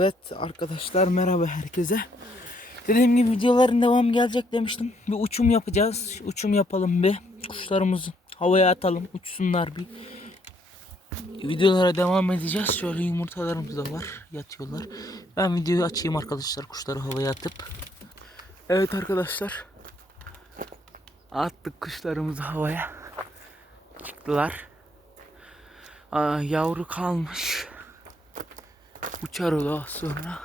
Evet arkadaşlar merhaba herkese. Dediğim gibi videoların devamı gelecek demiştim. Bir uçum yapacağız. Uçum yapalım bir. Kuşlarımızı havaya atalım. Uçsunlar bir. Videolara devam edeceğiz. Şöyle yumurtalarımız da var. Yatıyorlar. Ben videoyu açayım arkadaşlar. Kuşları havaya atıp. Evet arkadaşlar. Attık kuşlarımızı havaya. Çıktılar. Aa, yavru kalmış. Uçar o daha sonra.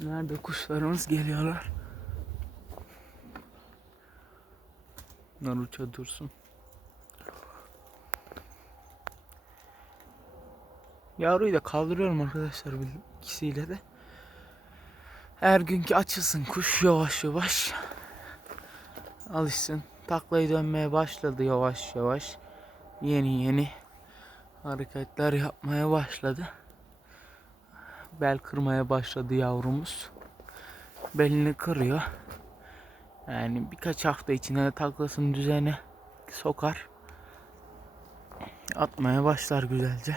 Nerede kuşlarımız geliyorlar. Bunlar uça dursun. Yavruyu da kaldırıyorum arkadaşlar ikisiyle de. Her günkü açılsın kuş yavaş yavaş. Alışsın. Taklayı dönmeye başladı yavaş yavaş. Yeni yeni hareketler yapmaya başladı. Bel kırmaya başladı yavrumuz. Belini kırıyor. Yani birkaç hafta içinde de taklasını düzene sokar. Atmaya başlar güzelce.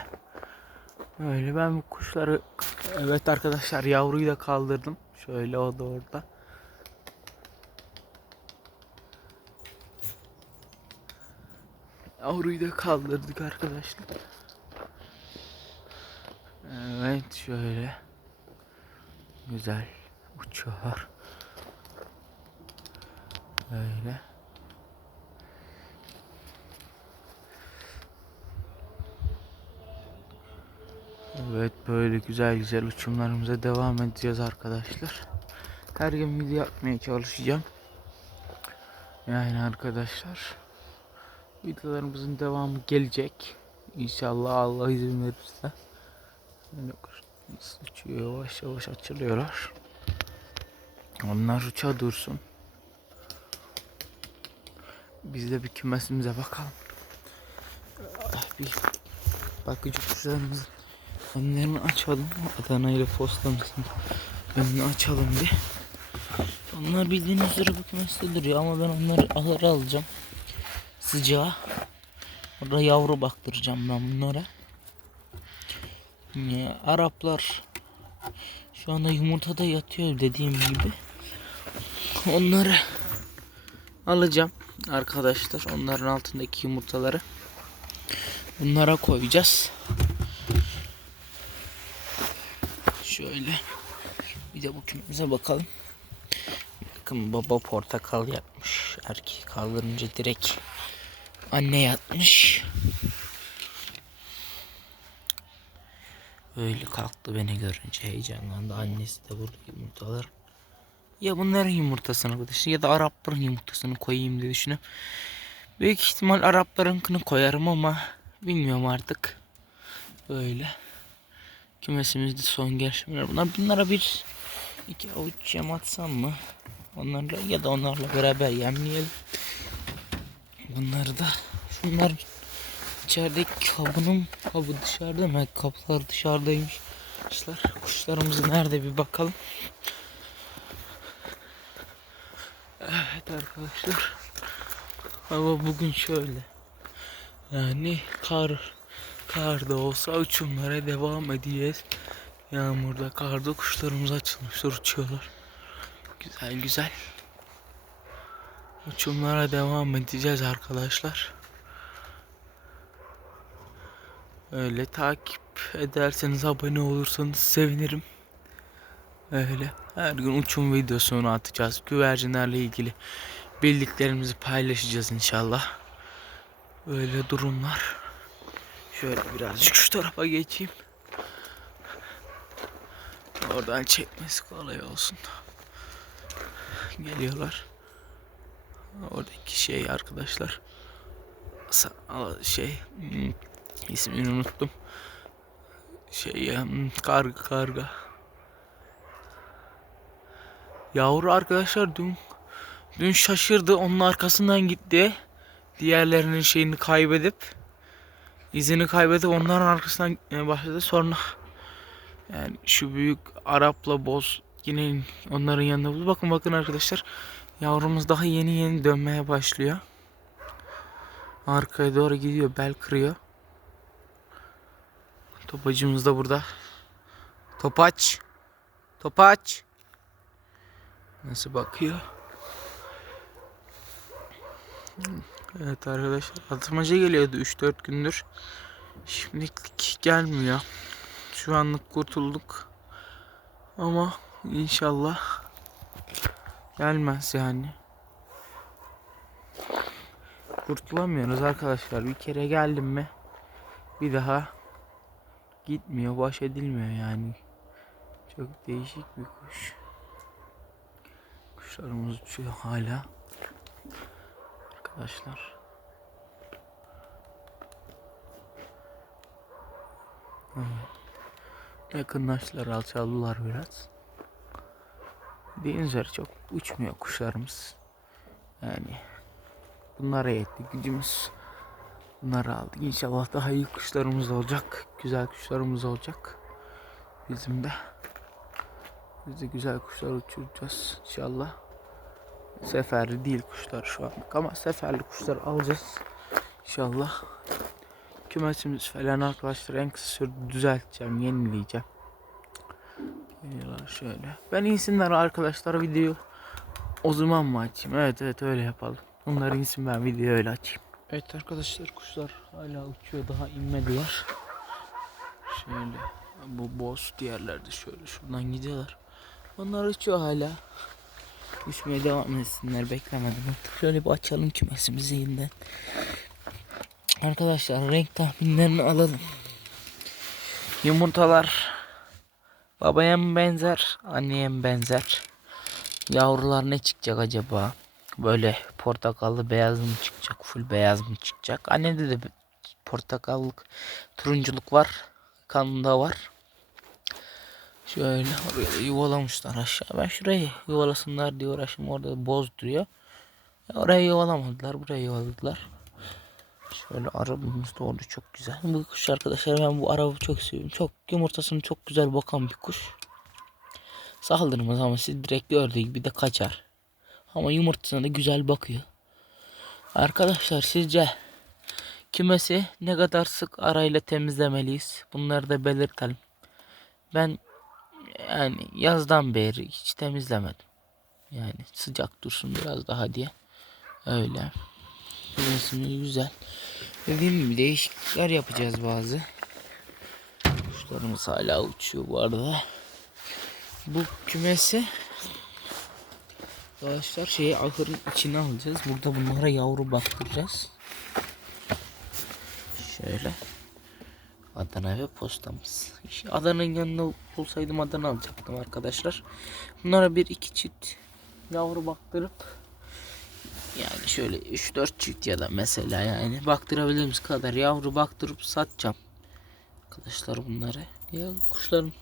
Öyle ben bu kuşları evet arkadaşlar yavruyu da kaldırdım. Şöyle o da orada. Yavruyu da kaldırdık arkadaşlar. Evet şöyle. Güzel uçuyor. Böyle. Evet böyle güzel güzel uçumlarımıza devam edeceğiz arkadaşlar. Her gün video yapmaya çalışacağım. Yani arkadaşlar videolarımızın devamı gelecek. İnşallah Allah izin verirse. Uçuyor yavaş yavaş açılıyorlar. Onlar uça dursun. Biz de bir kümesimize bakalım. Ah, Bir bakıcı kuşlarımızın önlerini açalım. Adana ile postamızın önünü açalım bir. Onlar bildiğiniz üzere bu kümeste duruyor ama ben onları ahıra alacağım. Sıcağa. Orada yavru baktıracağım ben bunlara. Ya, Araplar şu anda yumurtada yatıyor dediğim gibi. Onları alacağım arkadaşlar. Onların altındaki yumurtaları bunlara koyacağız. Şöyle bir de bu kümemize bakalım. Bakın baba portakal yapmış. Erkek kaldırınca direkt anne yatmış. Öyle kalktı beni görünce heyecanlandı. Annesi de burada yumurtalar. Ya bunların yumurtasını arkadaşlar ya da Arapların yumurtasını koyayım diye düşünüyorum. Büyük ihtimal Araplarınkini koyarım ama bilmiyorum artık. Böyle. Kümesimizde son gelişmeler bunlar. Bunlara bir iki avuç yem atsam mı? Onlarla ya da onlarla beraber yemleyelim. Bunları da şunlar içerideki kabının kabı dışarıda mı? Kapılar dışarıdaymış. Kuşlar, kuşlarımız nerede bir bakalım. Evet arkadaşlar. Hava bugün şöyle. Yani kar kar da olsa uçumlara devam edeceğiz. Yağmurda, karda kuşlarımız açılmışlar, uçuyorlar. Güzel güzel. Uçumlara devam edeceğiz arkadaşlar. Öyle takip ederseniz, abone olursanız sevinirim. Öyle. Her gün uçum videosunu atacağız. Güvercinlerle ilgili bildiklerimizi paylaşacağız inşallah. Öyle durumlar. Şöyle birazcık şu tarafa geçeyim. Oradan çekmesi kolay olsun. Geliyorlar. Oradaki şey arkadaşlar. Şey hmm, ismini unuttum. Şey ya, karga karga. Yavru arkadaşlar dün dün şaşırdı onun arkasından gitti. Diğerlerinin şeyini kaybedip izini kaybedip onların arkasından başladı. Sonra yani şu büyük Arap'la boz yine onların yanında buldu. Bakın bakın arkadaşlar yavrumuz daha yeni yeni dönmeye başlıyor. Arkaya doğru gidiyor bel kırıyor. Topacımız da burada. Topaç. Topaç. Nasıl bakıyor? Evet arkadaşlar atmaca geliyordu 3-4 gündür. Şimdilik gelmiyor. Şu anlık kurtulduk. Ama inşallah gelmez yani. Kurtulamıyoruz arkadaşlar. Bir kere geldim mi bir daha gitmiyor, baş edilmiyor yani. Çok değişik bir kuş. Kuşlarımız uçuyor hala. Arkadaşlar. Evet. Yakınlaştılar, alçaldılar biraz. Dediğiniz üzere çok uçmuyor kuşlarımız. Yani bunlara yetti gücümüz. Bunları aldık. İnşallah daha iyi kuşlarımız olacak. Güzel kuşlarımız olacak. Bizim de. Biz de güzel kuşlar uçuracağız inşallah. Seferli değil kuşlar şu anlık ama seferli kuşlar alacağız. İnşallah. Kümesimiz falan arkadaşlar en kısa sürede düzelteceğim, yenileyeceğim. Geliyorlar şöyle. Ben insinler arkadaşlar video o zaman mı açayım? Evet evet öyle yapalım. Onlar insin ben videoyu öyle açayım. Evet arkadaşlar kuşlar hala uçuyor daha inmediler. Şöyle bu boz diğerlerde şöyle şuradan gidiyorlar. Onlar uçuyor hala. Uçmaya devam etsinler beklemedim. Şöyle bir açalım kümesimizi yeniden. Arkadaşlar renk tahminlerini alalım. Yumurtalar babaya mı benzer, anneye mi benzer? Yavrular ne çıkacak acaba? Böyle portakallı beyaz mı çıkacak, full beyaz mı çıkacak? Annede de portakallık, turunculuk var. Kanında var. Şöyle oraya yuvalamışlar aşağı. Ben şurayı yuvalasınlar diye uğraşım. Orada boz duruyor. Oraya yuvalamadılar. Buraya yuvaladılar. Şöyle arabamız orada çok güzel. Bu kuş arkadaşlar ben bu arabı çok seviyorum. Çok yumurtasını çok güzel bakan bir kuş. Saldırmaz ama siz direkt gördüğü gibi de kaçar. Ama yumurtasına da güzel bakıyor. Arkadaşlar sizce kümesi ne kadar sık arayla temizlemeliyiz? Bunları da belirtelim. Ben yani yazdan beri hiç temizlemedim. Yani sıcak dursun biraz daha diye. Öyle. Kümesimiz güzel. Dediğim gibi değişiklikler yapacağız bazı. Kuşlarımız hala uçuyor bu arada. Bu kümesi Arkadaşlar şeyi ahırın içine alacağız. Burada bunlara yavru baktıracağız. Şöyle. Adana ve postamız. İşte Adana'nın yanında bulsaydım Adana alacaktım arkadaşlar. Bunlara bir iki çift yavru baktırıp yani şöyle 3-4 çift ya da mesela yani baktırabildiğimiz kadar yavru baktırıp satacağım. Arkadaşlar bunları. Ya kuşların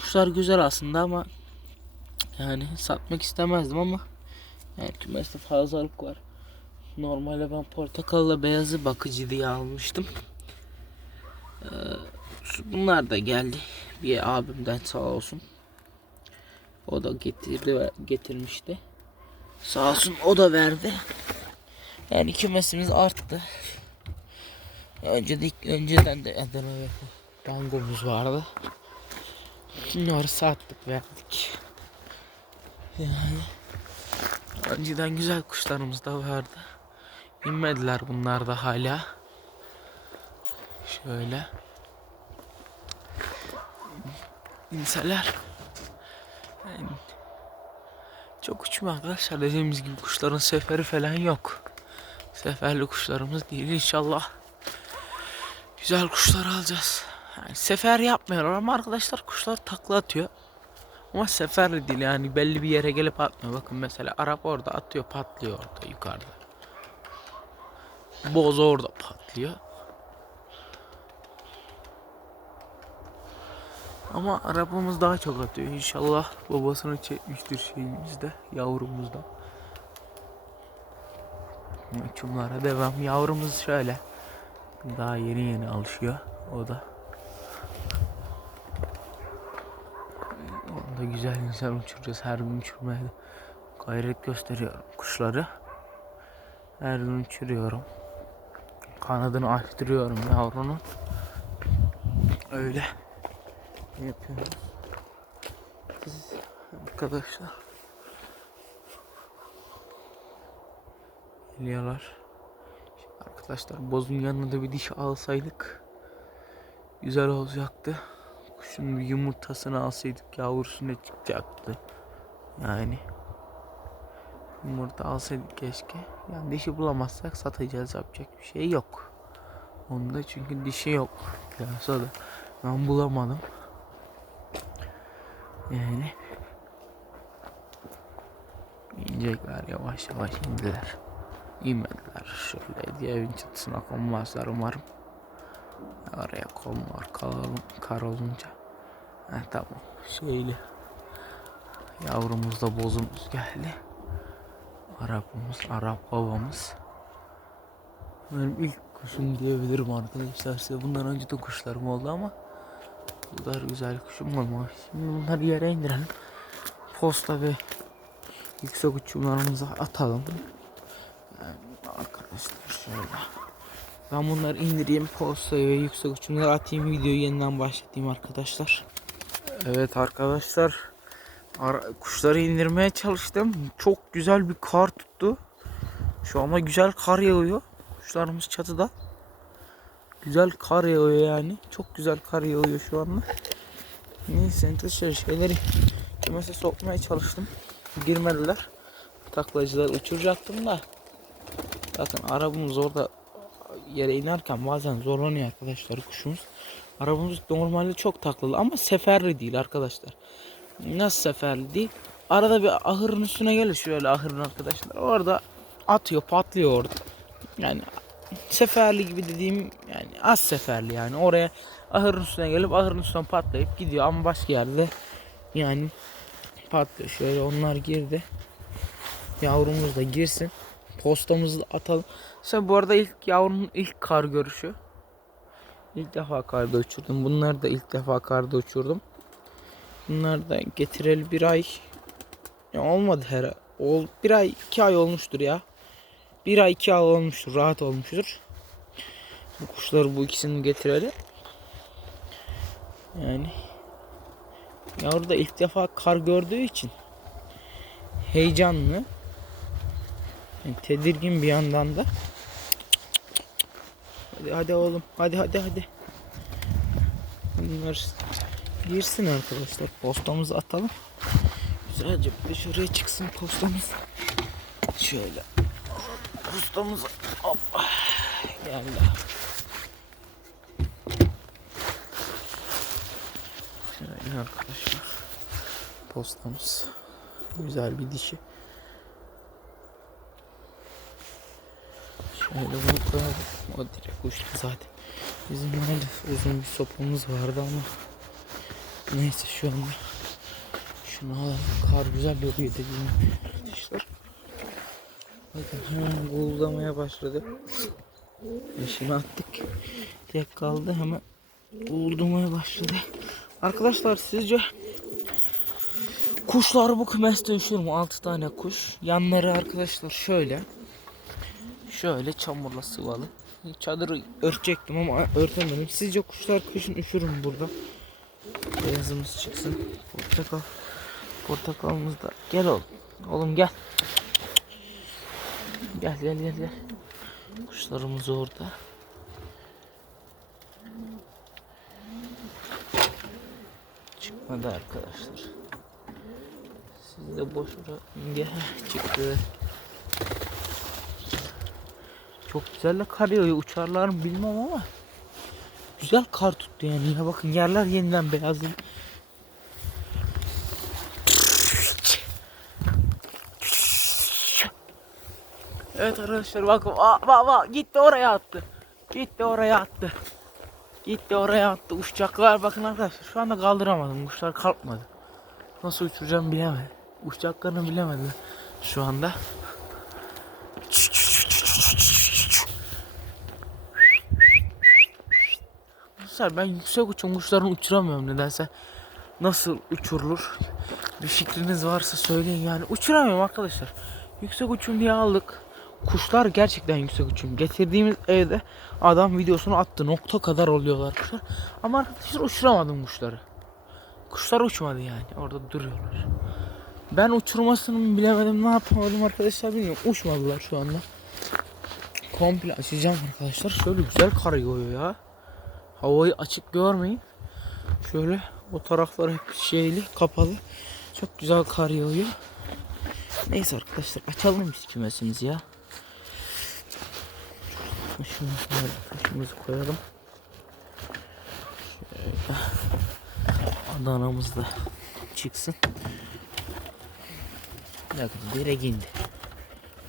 kuşlar güzel aslında ama yani satmak istemezdim ama yani kümeste fazlalık var. Normalde ben portakalla beyazı bakıcı diye almıştım. Ee, bunlar da geldi. Bir abimden sağ olsun. O da getirdi ve getirmişti. Sağ olsun o da verdi. Yani kümesimiz arttı. Önce de, önceden de Adana Rangomuz vardı. Bunları sattık verdik. Yani önceden güzel kuşlarımız da vardı. İnmediler bunlar da hala. Şöyle. İnseler. Yani çok uçma arkadaşlar dediğimiz gibi kuşların seferi falan yok. Seferli kuşlarımız değil inşallah. Güzel kuşlar alacağız. Yani sefer yapmıyorlar ama arkadaşlar kuşlar takla atıyor. Ama seferli değil yani belli bir yere gelip atmıyor. Bakın mesela Arap orada atıyor patlıyor orada yukarıda. Boz orada patlıyor. Ama arabamız daha çok atıyor. İnşallah babasını çekmiştir şeyimizde, yavrumuzda. Uçumlara devam. Yavrumuz şöyle. Daha yeni yeni alışıyor. O da. Onu da güzel insan uçuracağız. Her gün uçurmaya gayret gösteriyorum kuşları. Her gün uçuruyorum. Kanadını açtırıyorum yavrunun. Öyle. Yapıyoruz. Biz arkadaşlar. Geliyorlar. Arkadaşlar bozun yanına da bir diş alsaydık güzel olacaktı. Kuşun bir yumurtasını alsaydık yavrusuna çıkacaktı. Yani yumurta alsaydık keşke. Yani dişi bulamazsak satacağız yapacak bir şey yok. Onda çünkü dişi yok piyasada. Ben bulamadım. Yani inecekler yavaş yavaş indiler. İnmediler. Şöyle diye evin çatısına konmazlar umarım. Araya konmar kar, kar olunca. Ha, tamam. Şeyli. Yavrumuz da bozumuz geldi. Arapımız, Arap babamız. Benim ilk kuşum diyebilirim arkadaşlar size. Bundan önce de kuşlarım oldu ama bu kadar güzel kuşum olmamış. Şimdi bunları yere indirelim. Posta ve yüksek uçumlarımızı atalım. Yani arkadaşlar şöyle. Ben bunları indireyim postayı ve yüksek uçumları atayım videoyu yeniden başlatayım arkadaşlar. Evet arkadaşlar kuşları indirmeye çalıştım. Çok güzel bir kar tuttu. Şu anda güzel kar yağıyor. Kuşlarımız çatıda. Güzel kar yağıyor yani. Çok güzel kar yağıyor şu anda. Neyse arkadaşlar şeyleri kümese sokmaya çalıştım. Girmediler. Taklacılar uçuracaktım da. Zaten arabamız orada yere inerken bazen zorlanıyor arkadaşlar kuşumuz. Arabamız normalde çok taklalı ama seferli değil arkadaşlar. Nasıl seferli değil? Arada bir ahırın üstüne gelir şöyle ahırın arkadaşlar. Orada atıyor patlıyor orada. Yani seferli gibi dediğim yani az seferli yani oraya ahırın üstüne gelip ahırın üstüne patlayıp gidiyor ama başka yerde yani patlıyor. Şöyle onlar girdi. Yavrumuz da girsin. Postamızı da atalım. Sen bu arada ilk yavrunun ilk kar görüşü. İlk defa karda uçurdum. Bunları da ilk defa karda uçurdum. Bunlar da getireli bir ay ya olmadı her ol bir ay iki ay olmuştur ya. Bir ay iki ay olmuştur. Rahat olmuştur. Bu kuşları bu ikisini getireli. Yani yavru da ilk defa kar gördüğü için heyecanlı. Yani tedirgin bir yandan da. Hadi hadi oğlum. Hadi hadi hadi. Bunlar girsin arkadaşlar. Postamızı atalım. Güzelce dışarıya çıksın postamız. Şöyle. Postamız hop. Geldi. Şöyle arkadaşlar. Postamız. Güzel bir dişi. Şöyle bunu koyalım. O direkt uçtu zaten. Bizim nerede uzun bir sopamız vardı ama neyse şu anda şunu alalım. Kar güzel yolu dediğim arkadaşlar. Bakın hemen guğuldamaya başladı. Eşini attık. Tek kaldı hemen guğuldamaya başladı. Arkadaşlar sizce kuşlar bu kümeste üşür mü? 6 tane kuş. Yanları arkadaşlar şöyle. Şöyle çamurla sıvalı. Çadırı örtecektim ama örtemedim. Sizce kuşlar kışın üşür mü burada? Beyazımız çıksın. Portakal. Portakalımız da. Gel oğlum. Oğlum gel. Gel gel gel gel. Kuşlarımız orada. Çıkmadı arkadaşlar. Siz de boş bırakın. Çıktı. Çok güzel de kar yağıyor. Uçarlar mı bilmem ama. Güzel kar tuttu yani. Ya bakın yerler yeniden beyazladı. Evet arkadaşlar bakın. Aa, bak bak gitti oraya attı. Gitti oraya attı. Gitti oraya attı. Uçacaklar bakın arkadaşlar. Şu anda kaldıramadım. Kuşlar kalkmadı. Nasıl uçuracağım bilemedim. Uçacaklarını bilemedim şu anda. Arkadaşlar ben yüksek uçan kuşlarını uçuramıyorum nedense. Nasıl uçurulur? Bir fikriniz varsa söyleyin yani. Uçuramıyorum arkadaşlar. Yüksek uçum diye aldık. Kuşlar gerçekten yüksek uçum. Getirdiğimiz evde adam videosunu attı. Nokta kadar oluyorlar kuşlar. Ama arkadaşlar uçuramadım kuşları. Kuşlar uçmadı yani. Orada duruyorlar. Ben uçurmasını bilemedim ne yapamadım arkadaşlar bilmiyorum. Uçmadılar şu anda. Komple açacağım arkadaşlar. Şöyle güzel kar yağıyor ya. Havayı açık görmeyin. Şöyle o taraflar hep şeyli kapalı. Çok güzel kar yağıyor. Neyse arkadaşlar açalım biz kümesimizi ya. Kuşumuzu, kuşumuzu koyalım. Şöyle. Adanamız da çıksın. Bakın direkt indi.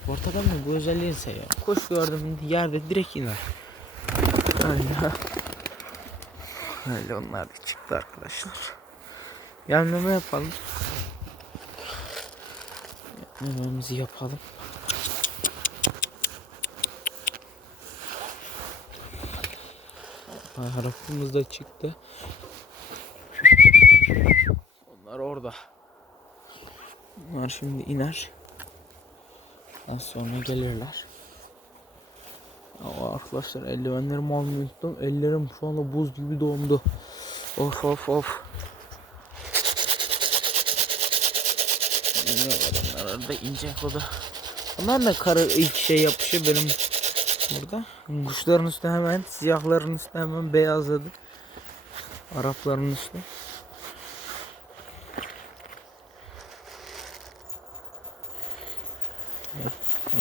Portakalın bu özelliğini seviyorum. Kuş gördüm yerde direkt iner. Öyle. Öyle onlar da çıktı arkadaşlar. Yemleme yapalım. Yemlememizi yapalım. Harafımız da çıktı. Onlar orada. Onlar şimdi iner. Daha sonra gelirler. Ama arkadaşlar eldivenlerimi almayı unuttum. Ellerim şu anda buz gibi dondu. Of of of. Onlar orada ince o da. Onlar da karı ilk şey yapışı benim burada. Kuşların üstü hemen siyahların üstü hemen beyazladı. Arapların üstü.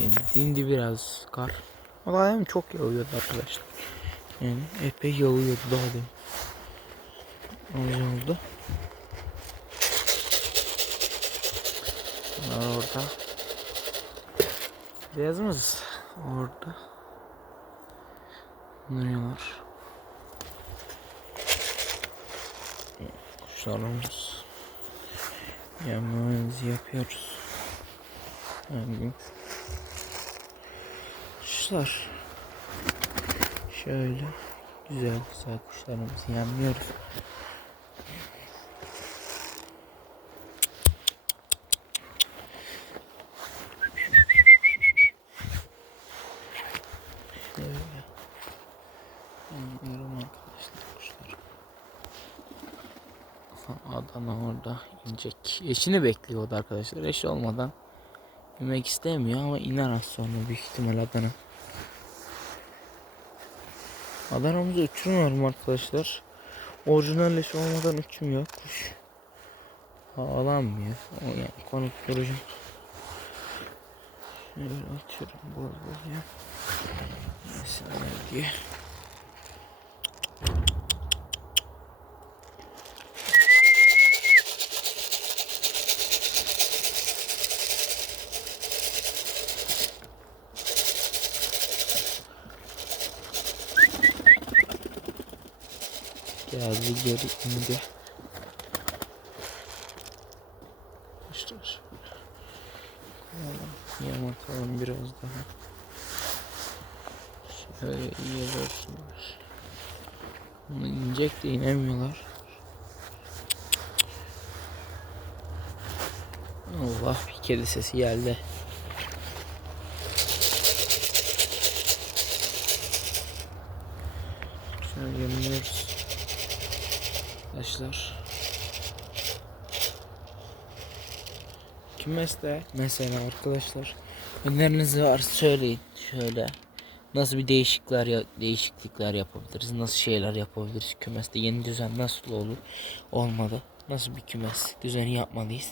Evet, dindi biraz kar. O da hem çok yağıyordu arkadaşlar. Yani epey yağıyordu daha demin. Öyle oldu. Bunlar orada. Beyazımız orada. Duruyorlar. Kuşlarımız. Yemeğimizi yapıyoruz. Yani kuşlar. Şöyle güzel güzel kuşlarımızı yemliyoruz. Adana orada inecek. Eşini bekliyordu arkadaşlar. Eşi olmadan inmek istemiyor ama iner az sonra büyük ihtimal Adana. Adana'mızı uçurmuyorum arkadaşlar. Orijinal eşi olmadan uçmuyor kuş. Ağlanmıyor. O yani konup duracağım. Şöyle atıyorum bol bol ya. Mesela diye. Geldi geri indi. İşte şöyle. Koyalım. Yem atalım biraz daha. Şöyle iyi versinler. Bunu inecek de inemiyorlar. Allah bir kedi sesi geldi. Şöyle yemliyoruz. Arkadaşlar. Kümeste mesela arkadaşlar öneriniz var söyleyin. Şöyle nasıl bir değişiklikler ya- değişiklikler yapabiliriz nasıl şeyler yapabiliriz? Kümeste yeni düzen nasıl olur? Olmadı. Nasıl bir kümes düzeni yapmalıyız?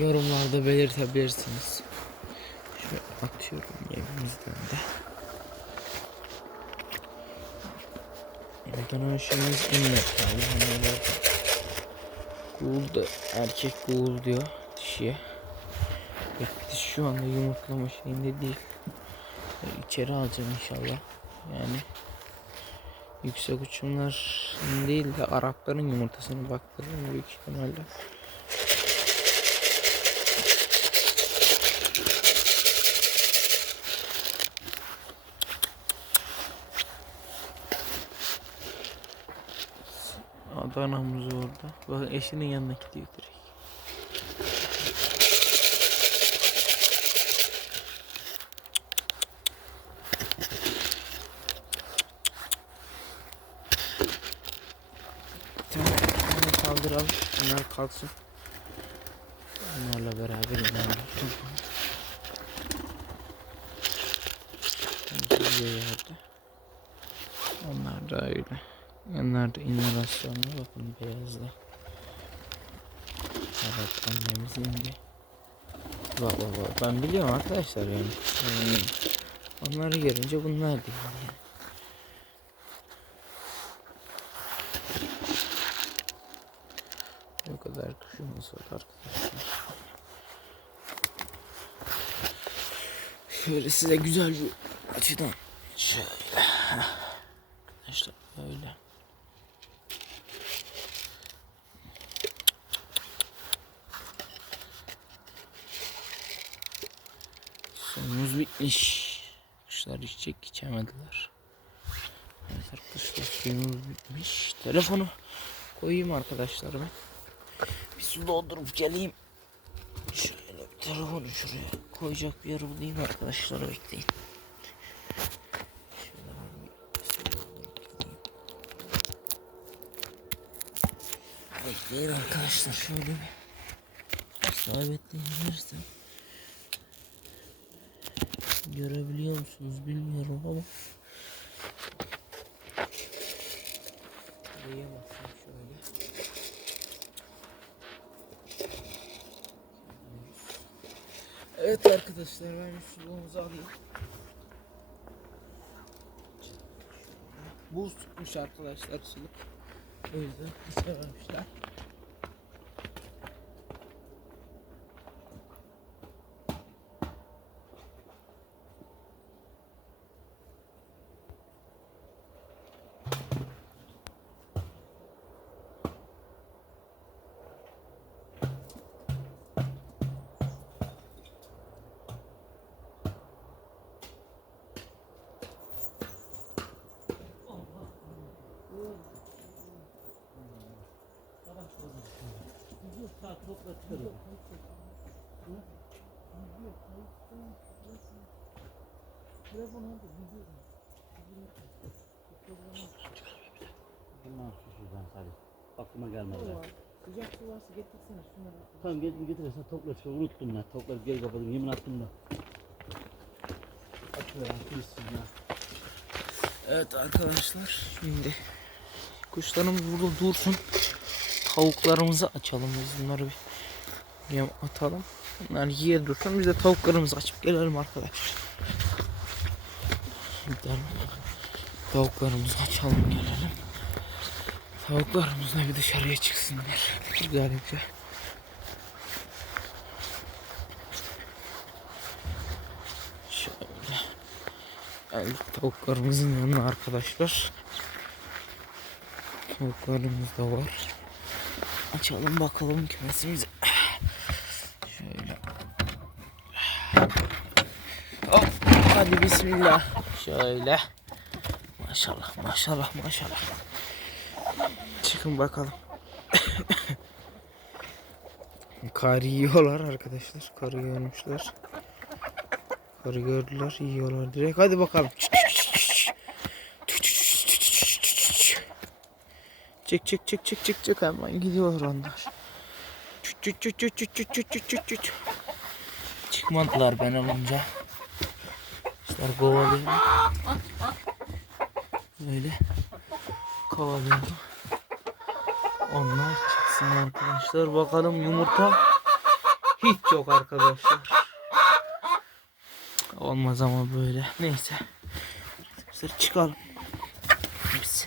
Yorumlarda belirtebilirsiniz. Şöyle atıyorum evimizden de Buradan aşağımız inmek abi. Hani Gul da erkek gul diyor dişiye. Evet, diş şu anda yumurtlama şeyinde değil. Ee, İçeri alacağım inşallah. Yani yüksek uçumlar değil de Arapların yumurtasını baktırdım büyük ihtimalle. Danamız orada. Bakın eşinin yanına gidiyor direkt. Tamam. Onu kaldıralım. Bunlar kalksın. Bunlarla beraber ilerleyelim. Onlar da öyle. Onlar da innovasyonlu bakın beyazla. Evet annemiz indi. Bak bak bak ben biliyorum arkadaşlar yani. yani onları görünce bunlar indi yani. O kadar kuşumuz var arkadaşlar. Şöyle size güzel bir açıdan şöyle. Arkadaşlar böyle. Sonumuz bitmiş. Kuşlar içecek içemediler. Evet arkadaşlar suyumuz bitmiş. Telefonu koyayım arkadaşlar. Bir su doldurup geleyim. Şöyle bir telefonu şuraya koyacak bir yer bulayım arkadaşlar bekleyin. Bekleyin arkadaşlar şöyle bir sabitleyebilirsem. Görebiliyor musunuz bilmiyorum ama. Buraya basayım şöyle. Evet arkadaşlar ben şu suluğumuzu alayım. Buz tutmuş arkadaşlar suluk. O yüzden istememişler. Bundan şu şuradan Salih. Aklıma gelmedi. Sıcak su varsa getirsene şunları. Tamam getir getirirsen topla çıkar. Unuttum ben. Topları geri kapadım. Yemin attım da. Kilitsin ya. Evet arkadaşlar şimdi kuşlarımız burada dursun. Tavuklarımızı açalım biz bunları bir yem atalım. Bunlar yiye dursun biz de tavuklarımızı açıp gelelim arkadaşlar. Gidelim. Tavuklarımızı açalım gelelim. Tavuklarımız da bir dışarıya çıksınlar. Güzelce. Şöyle. Geldik tavuklarımızın yanına arkadaşlar. Tavuklarımız da var. Açalım bakalım kümesimizi. Şöyle. Hop. Hadi bismillah. Şöyle. Maşallah maşallah maşallah. Çıkın bakalım. Karı yiyorlar arkadaşlar. Karı görmüşler. Karı gördüler yiyorlar direkt. Hadi bakalım. Çık çık çık çık çık çık hemen gidiyorlar onlar. Çık çık çık çık çık çık çık çık çık çık. Çıkmadılar ben alınca. İşte kovalıyor. Böyle kovalıyor. Onlar çıksın arkadaşlar. Bakalım yumurta hiç yok arkadaşlar. Olmaz ama böyle. Neyse. Arkadaşlar çıkalım. Biz.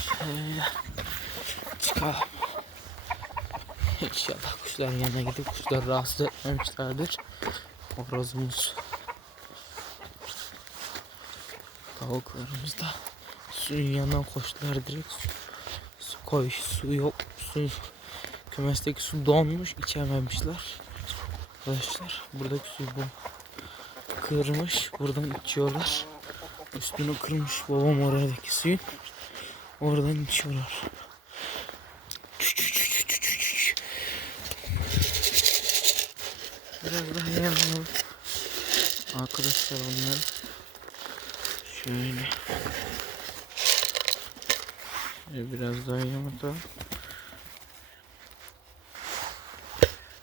Şöyle çıkalım. İnşallah kuşların yanına gidip kuşlar rahatsız etmemişlerdir. Horozumuz. Tavuklarımız da suyun yanından koştular direkt. Koy, su yok. Su, kümesteki su donmuş, içememişler. Arkadaşlar buradaki suyu bu kırmış. Buradan içiyorlar. Üstünü kırmış babam oradaki suyun. Oradan içiyorlar. Biraz daha yanalım. Arkadaşlar onlar şöyle. Şöyle biraz daha yamatalım.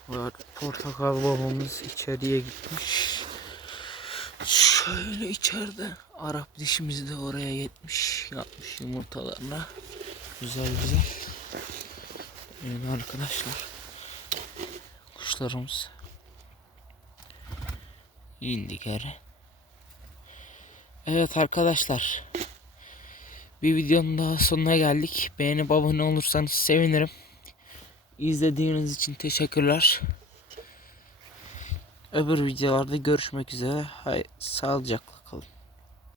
Var portakal babamız içeriye gitmiş. Şöyle içeride Arap dişimiz de oraya yetmiş. Yapmış yumurtalarına. Güzel güzel. Yani arkadaşlar. Kuşlarımız. indi geri. Evet arkadaşlar. Bir videonun daha sonuna geldik. Beğenip abone olursanız sevinirim. İzlediğiniz için teşekkürler. Öbür videolarda görüşmek üzere. Hay sağlıcakla.